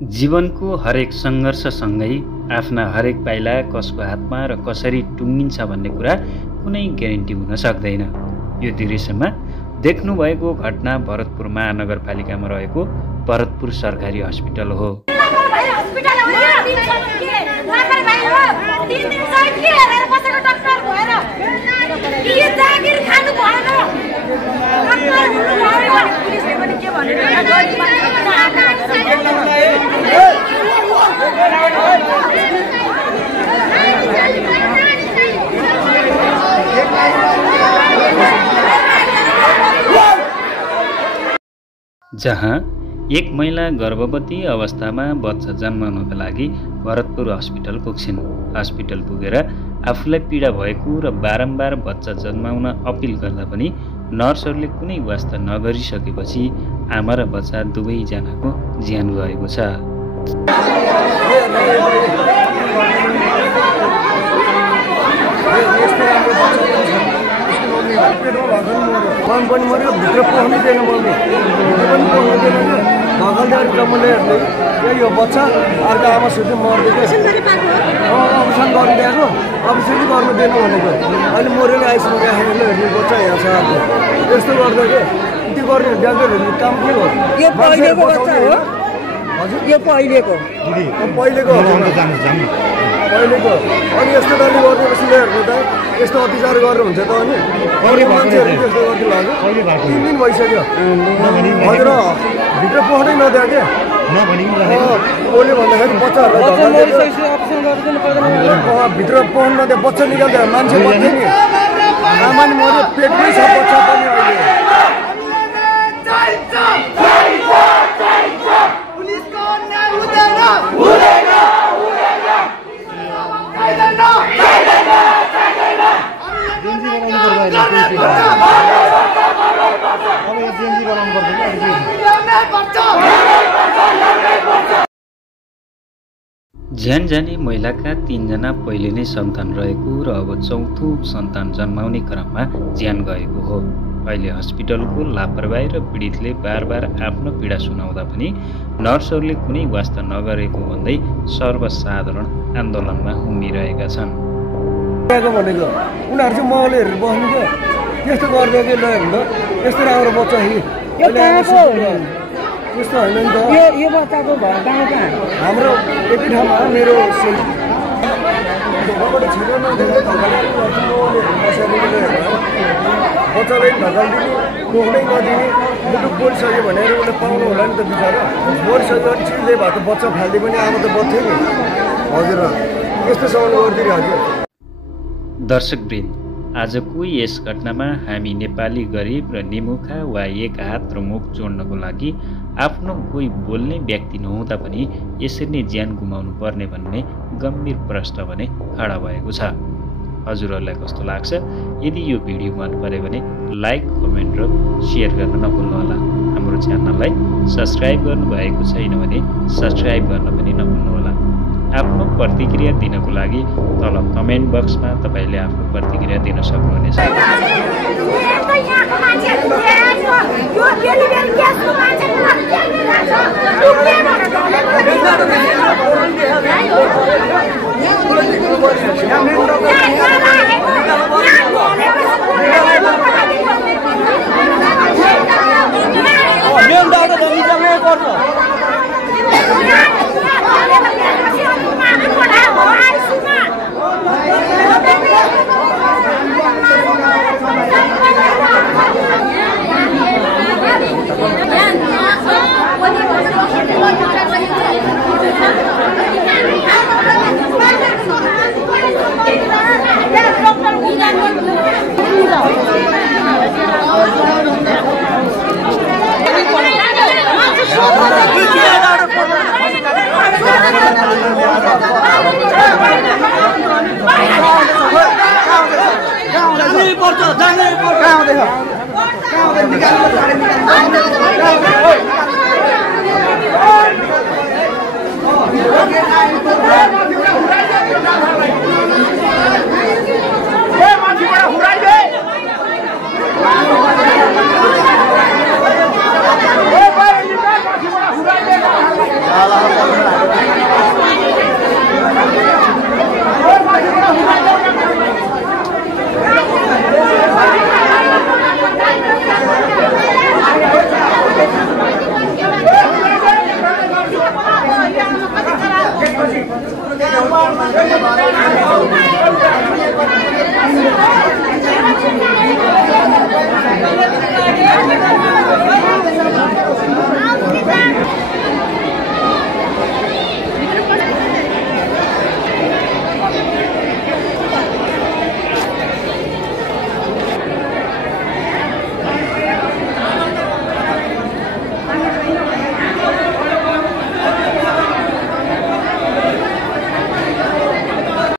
जीवनको हरेक सङ्घर्षसँगै आफ्ना हरेक पाइला कसको हातमा र कसरी टुङ्गिन्छ भन्ने कुरा कुनै ग्यारेन्टी हुन सक्दैन। यो दृश्यमा देख्नुभएको घटना भरतपुर महानगरपालिकामा रहेको भरतपुर सरकारी हस्पिटल हो। जहाँ एक महिला गर्भवती अवस्थामा बच्चा जन्माउनका लागि भरतपुर हस्पिटल पुग्छिन्। हस्पिटल पुगेर आफूलाई पीडा भएको र बारम्बार बच्चा जन्माउन अपिल गर्दा पनि नर्सहरूले कुनै वास्ता नगरिसकेपछि आमा र बच्चा दुवैजनाको ज्यान गएको छ। यो बच्चा अर्को आमा सुत्नु मर्दै अपरेसन गरिदिएको अपरेसन गर्नु दिनु भनेको अहिले मरेर आइसक्नु राखेर हेर्ने बच्चा यहाँ छ। यस्तो गर्दा के त्यो गर्ने डाक्टरहरूले काम के हो? यो पहिलेको बच्चा हो हजुर, यो पहिलेको पहिलेको अनि यस्तो डल्ली गर्नुपर्छ हेर्नु त यस्तो अत्याचार गर्नुहुन्छ त अनि अरू मान्छेहरू त्यस्तो गर्दै लाग्यो। 3 दिन भइसक्यो हजुर, भित्र पढ्नै नदियो क्या ओले भन्दाखेरि बच्चाहरूलाई भित्र पढ्नु नदियो, बच्चा निकाल्दा मान्छे बच्यो नि आमा नि मऱ्यो, पेटमै छ बच्चा पनि अहिले। ज्यान जाने महिलाका 3 जना पहिले नै सन्तान रहेको र अब चौथो सन्तान जन्माउने क्रममा ज्यान गएको हो। अहिले हस्पिटलको लापरवाही र पीडितले बारबार आफ्नो पीडा सुनाउँदा पनि नर्सहरूले कुनै वास्ता नगरेको भन्दै सर्वसाधारण आन्दोलनमा उभिरहेका छन्। भनेको उनीहरू चाहिँ महले हेरेर बस्नु क्या त्यस्तो गर्दै के ल यस्तो राम्रो बच्चा त्यस्तो होइन नि त। यो बच्चाको घर गाउँ कहाँ? हाम्रो एकै ठाउँमा मेरो छिटो बच्चालाई ढकालिदिने टोक्नै नदिने मुटु बोलिसक्यो भनेर उसले पाउनु होला नि त बिचरा। बोलिसक्यो अनि चिल्दै भएको बच्चा फाल्दै पनि आमा त बच्थ्यो नि हजुर, यस्तोसम्म गरिदिइरहेको। दर्शकवृन्द, आजको यस घटनामा हामी नेपाली गरिब र निमुखा वा एक हात र मुख जोड्नको लागि आफ्नो कोही बोल्ने व्यक्ति नहुँदा पनि यसरी नै ज्यान गुमाउनु पर्ने भन्ने गम्भीर प्रश्न भने खडा भएको छ। हजुरहरूलाई कस्तो लाग्छ? यदि यो भिडियो मन पर्यो भने लाइक, कमेन्ट र सेयर गर्न नभुल्नुहोला। हाम्रो च्यानललाई सब्सक्राइब गर्नुभएको छैन भने सब्सक्राइब गर्न पनि नभुल्नुहोला। आफ्नो प्रतिक्रिया दिनको लागि तल कमेन्ट बक्समा तपाईँले आफ्नो प्रतिक्रिया दिन सक्नुहुनेछ। जानै पर्छ